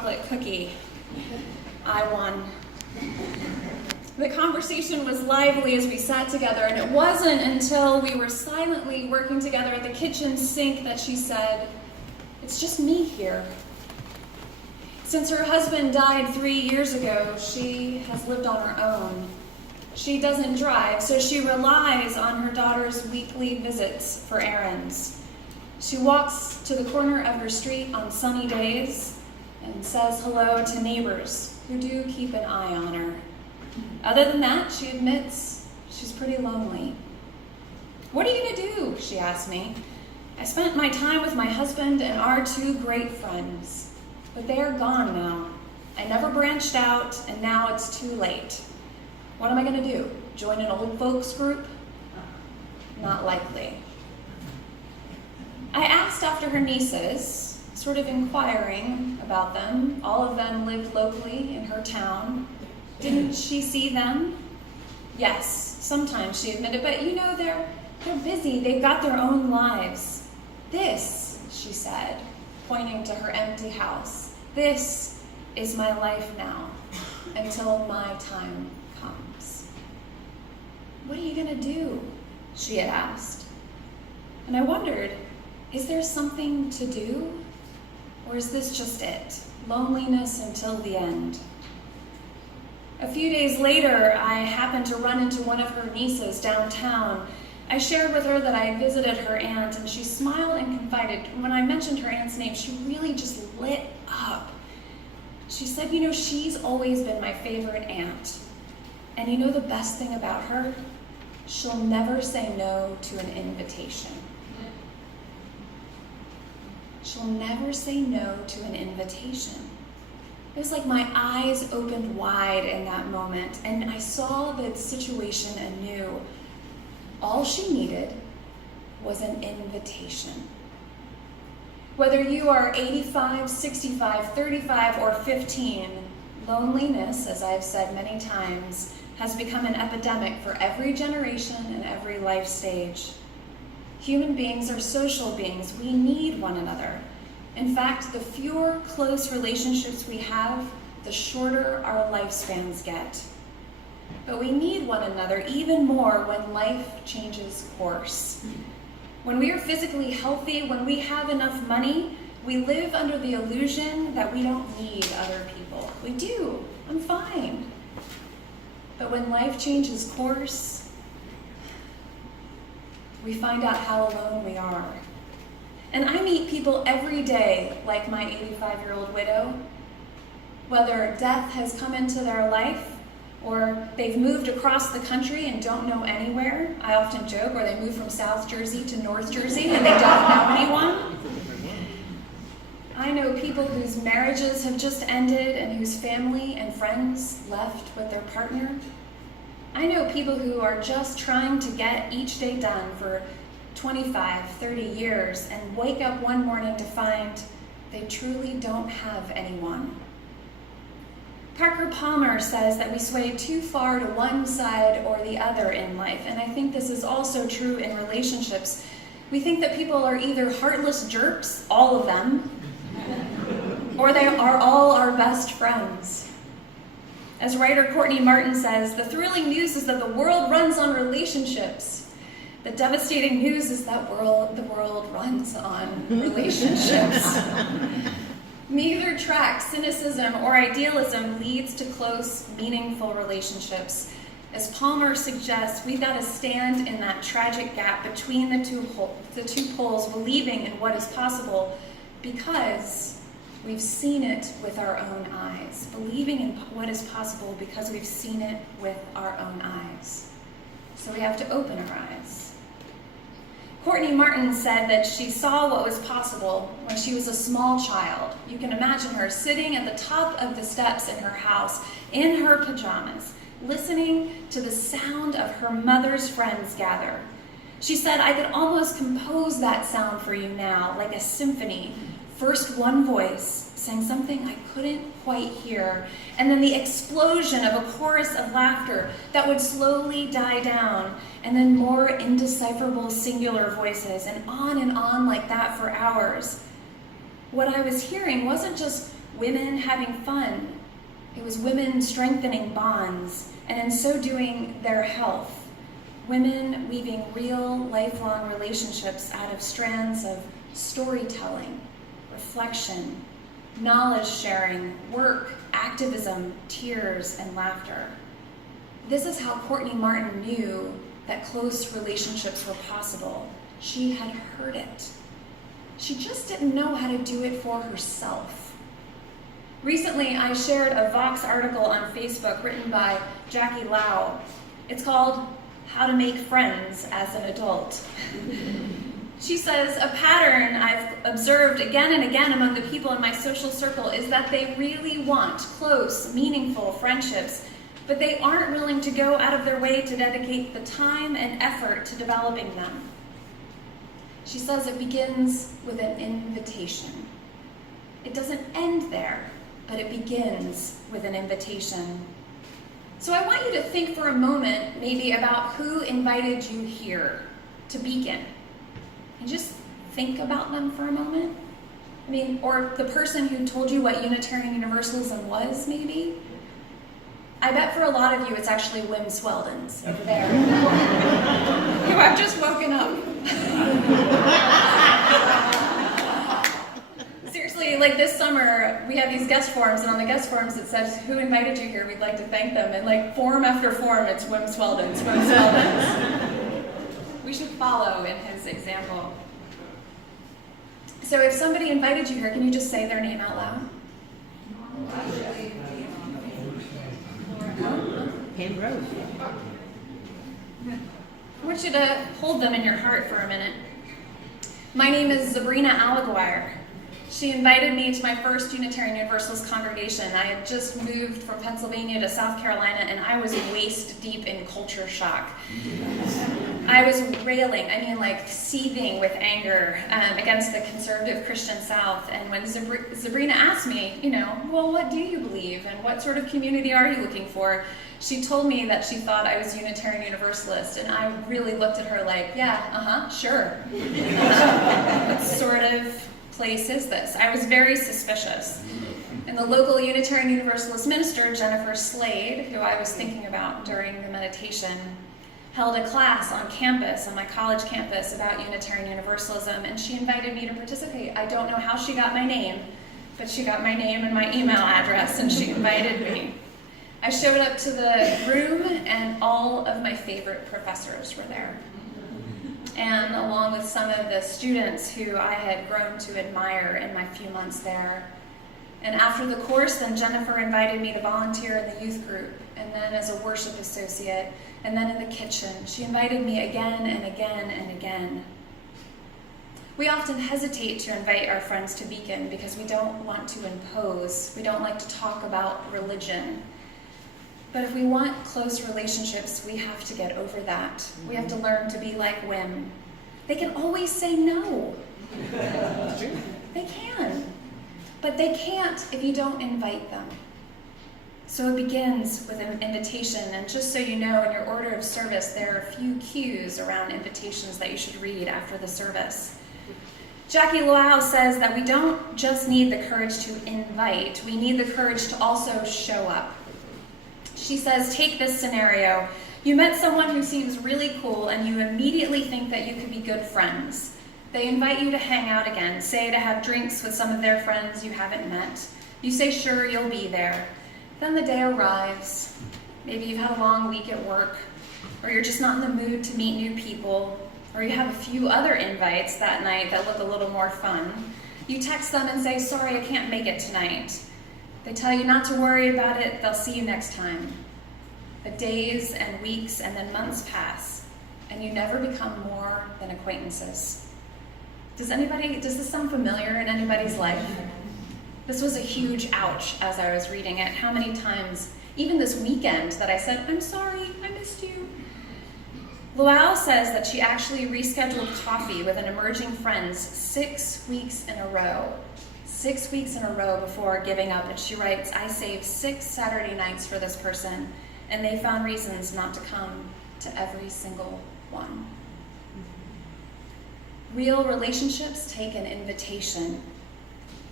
chocolate cookie. I won. The conversation was lively as we sat together, and it wasn't until we were silently working together at the kitchen sink that she said, "It's just me here." Since her husband died 3 years ago, she has lived on her own. She doesn't drive, so she relies on her daughter's weekly visits for errands. She walks to the corner of her street on sunny days and says hello to neighbors who do keep an eye on her. Other than that, she admits she's pretty lonely. "What are you going to do?" she asked me. "I spent my time with my husband and our 2 great friends, but they are gone now. I never branched out, and now it's too late. What am I going to do? Join an old folks group? Not likely." I asked after her nieces, sort of inquiring about them. All of them lived locally in her town. Didn't she see them? Yes, sometimes, she admitted, but they're busy. They've got their own lives. "This," she said, pointing to her empty house, "this is my life now, until my time comes." "What are you going to do?" she had asked. And I wondered, is there something to do? Or is this just it? Loneliness until the end. A few days later, I happened to run into one of her nieces downtown. I shared with her that I visited her aunt, and she smiled and confided. When I mentioned her aunt's name, she really just lit up. She said, "She's always been my favorite aunt. And the best thing about her? She'll never say no to an invitation." She'll never say no to an invitation. It was like my eyes opened wide in that moment, and I saw the situation anew. All she needed was an invitation. Whether you are 85, 65, 35, or 15, loneliness, as I've said many times, has become an epidemic for every generation and every life stage. Human beings are social beings. We need one another. In fact, the fewer close relationships we have, the shorter our lifespans get. But we need one another even more when life changes course. When we are physically healthy, when we have enough money, we live under the illusion that we don't need other people. We do. I'm fine. But when life changes course, we find out how alone we are. And I meet people every day, like my 85-year-old widow, whether death has come into their life or they've moved across the country and don't know anywhere. I often joke, or they moved from South Jersey to North Jersey and they don't know anyone. I know people whose marriages have just ended and whose family and friends left with their partner. I know people who are just trying to get each day done for 25, 30 years and wake up one morning to find they truly don't have anyone. Parker Palmer says that we sway too far to one side or the other in life, and I think this is also true in relationships. We think that people are either heartless jerks, all of them, or they are all our best friends. As writer Courtney Martin says, the thrilling news is that the world runs on relationships. The devastating news is that the world runs on relationships. Neither track, cynicism or idealism, leads to close, meaningful relationships. As Palmer suggests, we've got to stand in that tragic gap between the two poles, believing in what is possible because we've seen it with our own eyes. Believing in what is possible because we've seen it with our own eyes. So we have to open our eyes. Courtney Martin said that she saw what was possible when she was a small child. You can imagine her sitting at the top of the steps in her house in her pajamas, listening to the sound of her mother's friends gather. She said, "I could almost compose that sound for you now, like a symphony. First one voice sang something I couldn't quite hear, and then the explosion of a chorus of laughter that would slowly die down, and then more indecipherable singular voices, and on like that for hours. what I was hearing wasn't just women having fun. It was women strengthening bonds, and in so doing, their health. Women weaving real, lifelong relationships out of strands of storytelling, reflection, knowledge sharing, work, activism, tears, and laughter. This is how Courtney Martin knew that close relationships were possible. She had heard it. She just didn't know how to do it for herself. Recently, I shared a Vox article on Facebook written by Jackie Lau. It's called How to Make Friends as an Adult. She says, a pattern I've observed again and again among the people in my social circle is that they really want close, meaningful friendships, but they aren't willing to go out of their way to dedicate the time and effort to developing them. She says it begins with an invitation. It doesn't end there, but it begins with an invitation. So I want you to think for a moment maybe about who invited you here to Beacon. And just think about them for a moment. I mean, or the person who told you what Unitarian Universalism was, maybe. I bet for a lot of you it's actually Wim Sweldens over there, who I've just woken up. Seriously, like this summer, we have these guest forums, and on the guest forums it says, who invited you here? We'd like to thank them. And like form after form, it's Wim Sweldens, Wim Sweldens. We should follow in his example. So if somebody invited you here, can you just say their name out loud? Pam Rose. I want you to hold them in your heart for a minute. My name is Sabrina Alaguire. She invited me to my first Unitarian Universalist congregation. I had just moved from Pennsylvania to South Carolina, and I was waist deep in culture shock. I was railing, like seething with anger against the conservative Christian South. And when Sabrina asked me, well, what do you believe and what sort of community are you looking for? She told me that she thought I was Unitarian Universalist, and I really looked at her like, yeah, sure. What sort of place is this? I was very suspicious. And the local Unitarian Universalist minister, Jennifer Slade, who I was thinking about during the meditation, held a class on campus, on my college campus, about Unitarian Universalism, and she invited me to participate. I don't know how she got my name, but she got my name and my email address, and she invited me. I showed up to the room, and all of my favorite professors were there. And along with some of the students who I had grown to admire in my few months there. And after the course, then Jennifer invited me to volunteer in the youth group, and then as a worship associate, and then in the kitchen. She invited me again and again and again. We often hesitate to invite our friends to Beacon because we don't want to impose. We don't like to talk about religion. But if we want close relationships, we have to get over that. We have to learn to be like Wim. They can always say no. They can. But they can't if you don't invite them. So it begins with an invitation. And just so you know, in your order of service, there are a few cues around invitations that you should read after the service. Jackie Lau says that we don't just need the courage to invite. We need the courage to also show up. She says, take this scenario. You met someone who seems really cool and you immediately think that you could be good friends. They invite you to hang out again, say to have drinks with some of their friends you haven't met. You say, sure, you'll be there. Then the day arrives. Maybe you've had a long week at work, or you're just not in the mood to meet new people, or you have a few other invites that night that look a little more fun. You text them and say, sorry, I can't make it tonight. They tell you not to worry about it, they'll see you next time. The days and weeks and then months pass, and you never become more than acquaintances. Does this sound familiar in anybody's life? This was a huge ouch as I was reading it. How many times, even this weekend, that I said, I'm sorry, I missed you. Luau says that she actually rescheduled coffee with an emerging friend 6 weeks in a row. 6 weeks in a row before giving up, and she writes, I saved 6 Saturday nights for this person, and they found reasons not to come to every single one. Real relationships take an invitation.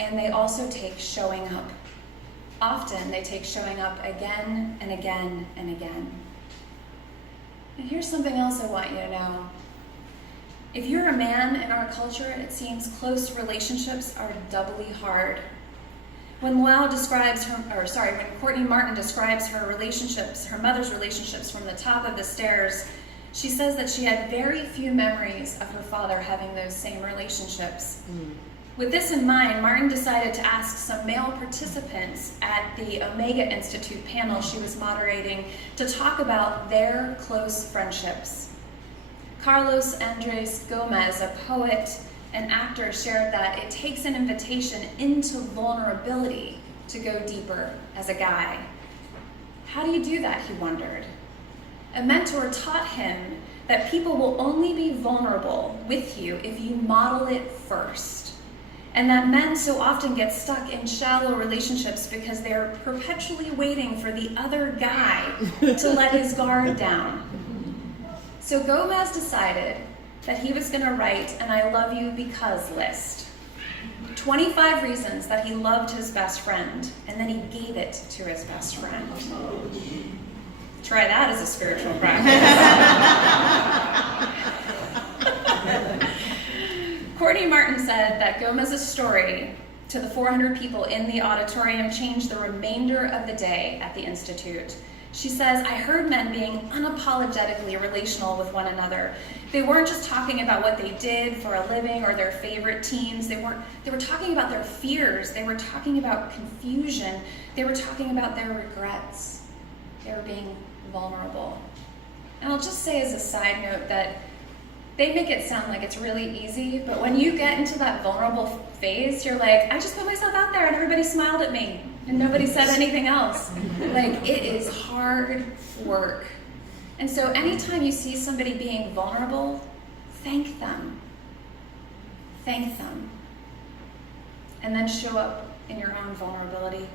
and they also take showing up. Often they take showing up again and again and again. And here's something else I want you to know. If you're a man in our culture, it seems close relationships are doubly hard. When Courtney Martin describes her relationships, her mother's relationships from the top of the stairs, she says that she had very few memories of her father having those same relationships. With this in mind, Martin decided to ask some male participants at the Omega Institute panel she was moderating to talk about their close friendships. Carlos Andres Gomez, a poet and actor, shared that it takes an invitation into vulnerability to go deeper as a guy. How do you do that, he wondered. A mentor taught him that people will only be vulnerable with you if you model it first, and that men so often get stuck in shallow relationships because they're perpetually waiting for the other guy to let his guard down. So Gomez decided that he was going to write an I love you because list. 25 reasons that he loved his best friend, and then he gave it to his best friend. Try that as a spiritual practice. Courtney Martin said that Gomez's story to the 400 people in the auditorium changed the remainder of the day at the Institute. She says, I heard men being unapologetically relational with one another. They weren't just talking about what they did for a living or their favorite teams. They were talking about their fears. They were talking about confusion. They were talking about their regrets. They were being vulnerable. And I'll just say as a side note that they make it sound like it's really easy, but when you get into that vulnerable phase, you're like, I just put myself out there and everybody smiled at me and nobody said anything else. Like, it is hard work. And so anytime you see somebody being vulnerable, thank them. Thank them. And then show up in your own vulnerability.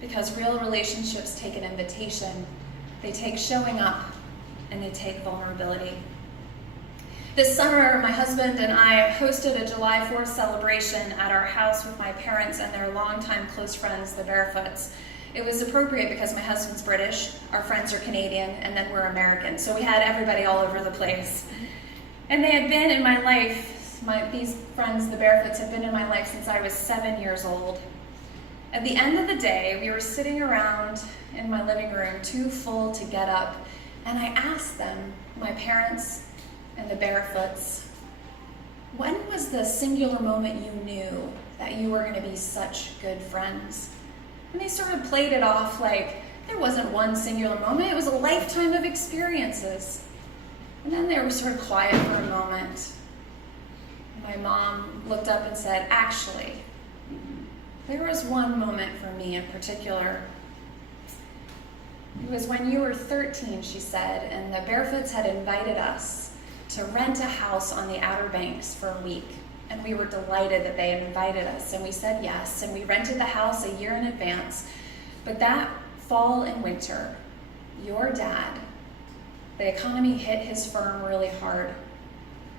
Because real relationships take an invitation. They take showing up, and they take vulnerability. This summer, my husband and I hosted a July 4th celebration at our house with my parents and their longtime close friends, the Barefoots. It was appropriate because my husband's British, our friends are Canadian, and then we're American. So we had everybody all over the place. And they had been in my life, these friends, the Barefoots, had been in my life since I was 7 years old. At the end of the day, we were sitting around in my living room, too full to get up, and I asked them, my parents and the Barefoots, when was the singular moment you knew that you were going to be such good friends? And they sort of played it off like there wasn't one singular moment, it was a lifetime of experiences. And then they were sort of quiet for a moment. And my mom looked up and said, actually, there was one moment for me in particular. It was when you were 13, she said, and the Barefoots had invited us to rent a house on the Outer Banks for a week. And we were delighted that they had invited us, and we said yes, and we rented the house a year in advance. But that fall and winter, your dad, the economy hit his firm really hard.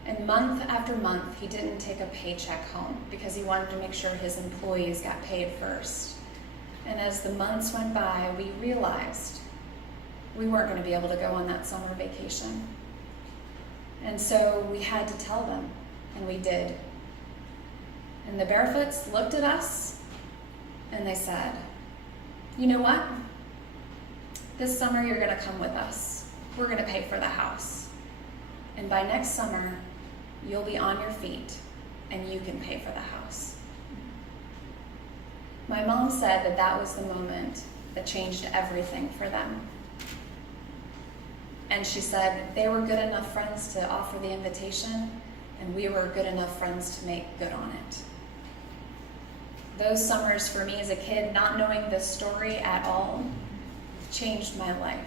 And month after month, he didn't take a paycheck home because he wanted to make sure his employees got paid first. And as the months went by, we realized we weren't going to be able to go on that summer vacation. And so we had to tell them, and we did. And the Barefoots looked at us, and they said, you know what? This summer you're going to come with us. We're going to pay for the house. And by next summer, you'll be on your feet, and you can pay for the house. My mom said that that was the moment that changed everything for them. And she said they were good enough friends to offer the invitation, and we were good enough friends to make good on it. Those summers for me as a kid, not knowing this story at all, changed my life.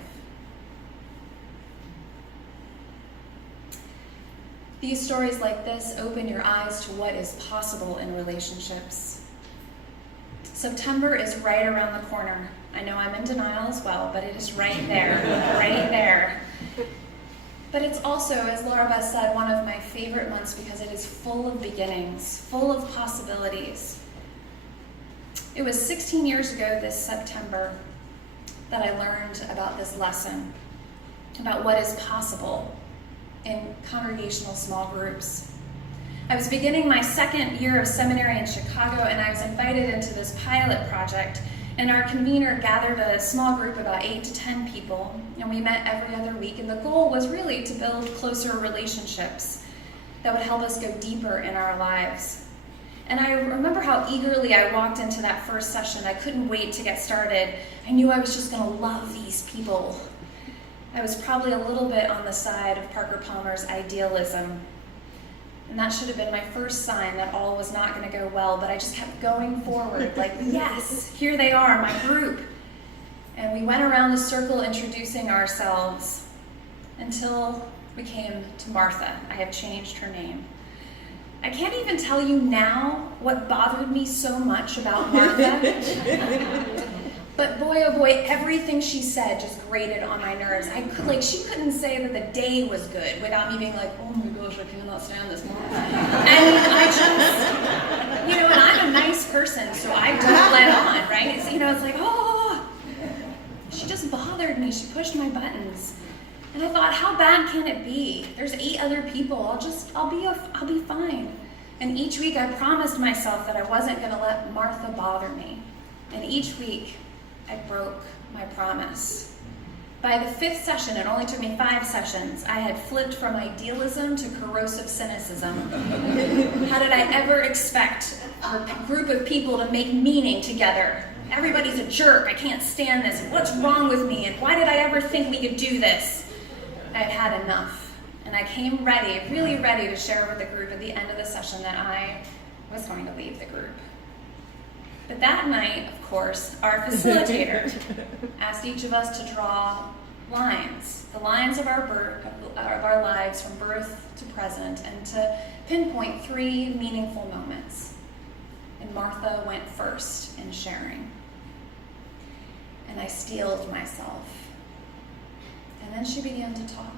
These stories like this open your eyes to what is possible in relationships. September is right around the corner. I know I'm in denial as well, but it is right there, right there. But it's also, as Laura Beth said, one of my favorite months because it is full of beginnings, full of possibilities. It was 16 years ago this September that I learned about this lesson, about what is possible in congregational small groups. I was beginning my second year of seminary in Chicago, and I was invited into this pilot project, and our convener gathered a small group, about 8 to 10 people, and we met every other week, and the goal was really to build closer relationships that would help us go deeper in our lives. And I remember how eagerly I walked into that first session. I couldn't wait to get started. I knew I was just going to love these people. I was probably a little bit on the side of Parker Palmer's idealism. And that should have been my first sign that all was not going to go well, but I just kept going forward, like, yes, here they are, my group. And we went around the circle introducing ourselves until we came to Martha. I have changed her name. I can't even tell you now what bothered me so much about Martha. But boy, oh boy, everything she said just grated on my nerves. She couldn't say that the day was good without me being like, oh my gosh, I cannot stand this Martha. And I just, and I'm a nice person, so I don't let on, right? It's like, oh, she just bothered me. She pushed my buttons. And I thought, how bad can it be? There's 8 other people. I'll be fine. And each week I promised myself that I wasn't going to let Martha bother me. And each week I broke my promise. By the 5th session, it only took me 5 sessions, I had flipped from idealism to corrosive cynicism. How did I ever expect a group of people to make meaning together? Everybody's a jerk. I can't stand this. What's wrong with me? And why did I ever think we could do this? I had had enough, and I came ready, really ready to share with the group at the end of the session that I was going to leave the group. But that night, of course, our facilitator asked each of us to draw lines, the lines of our lives from birth to present, and to pinpoint 3 meaningful moments. And Martha went first in sharing. And I steeled myself. And then she began to talk.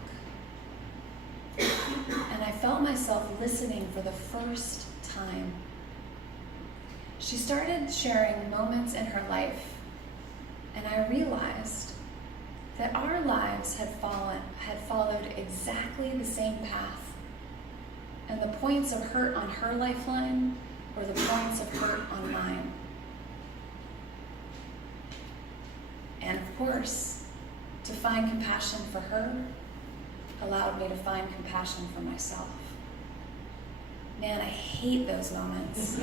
And I felt myself listening for the first time. She started sharing moments in her life, and I realized that our lives had followed exactly the same path. And the points of hurt on her lifeline were the points of hurt on mine. And of course, to find compassion for her allowed me to find compassion for myself. Man, I hate those moments.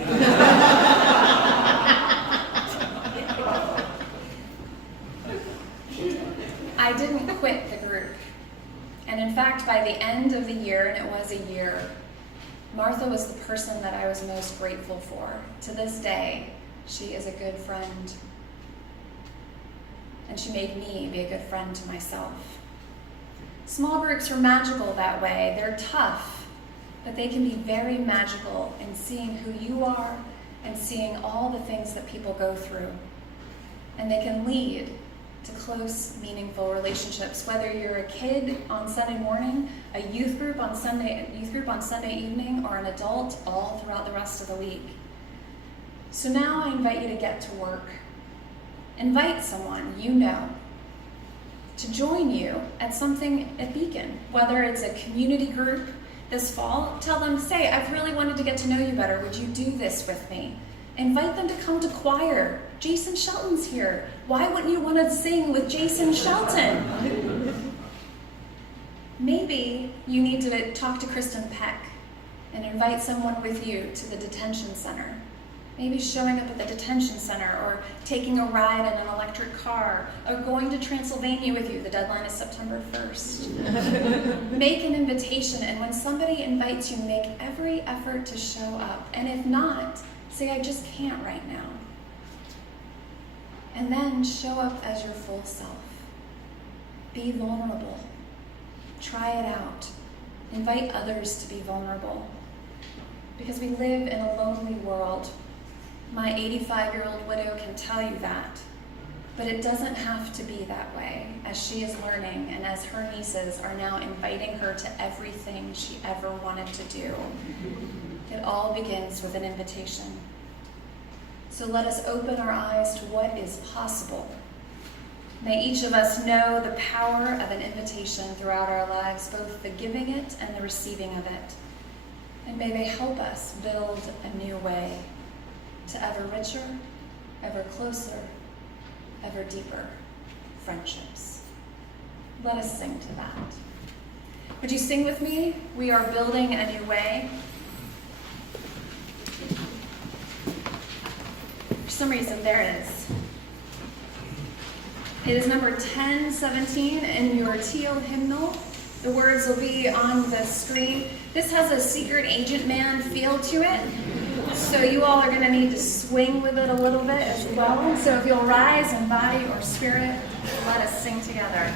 I didn't quit the group. And in fact, by the end of the year, and it was a year, Martha was the person that I was most grateful for. To this day, she is a good friend. And she made me be a good friend to myself. Small groups are magical that way. They're tough, but they can be very magical in seeing who you are and seeing all the things that people go through. And they can lead to close, meaningful relationships, whether you're a kid on Sunday morning, a youth group on Sunday evening, or an adult all throughout the rest of the week. So now I invite you to get to work. Invite someone you know to join you at something at Beacon, whether it's a community group this fall. Tell them, say, I've really wanted to get to know you better. Would you do this with me? Invite them to come to choir. Jason Shelton's here. Why wouldn't you want to sing with Jason Shelton? Maybe you need to talk to Kristen Peck and invite someone with you to the detention center. Maybe showing up at the detention center, or taking a ride in an electric car, or going to Transylvania with you. The deadline is September 1st. Make an invitation, and when somebody invites you, make every effort to show up. And if not, say, I just can't right now. And then show up as your full self. Be vulnerable. Try it out. Invite others to be vulnerable. Because we live in a lonely world. My 85-year-old widow can tell you that. But it doesn't have to be that way, as she is learning and as her nieces are now inviting her to everything she ever wanted to do. It all begins with an invitation. So let us open our eyes to what is possible. May each of us know the power of an invitation throughout our lives, both the giving it and the receiving of it. And may they help us build a new way to ever richer, ever closer, ever deeper friendships. Let us sing to that. Would you sing with me? We are building a new way. For some reason, there it is. It is number 1017 in your teal hymnal. The words will be on the screen. This has a secret agent man feel to it, so you all are going to need to swing with it a little bit as well. So if you'll rise in body or spirit, let us sing together.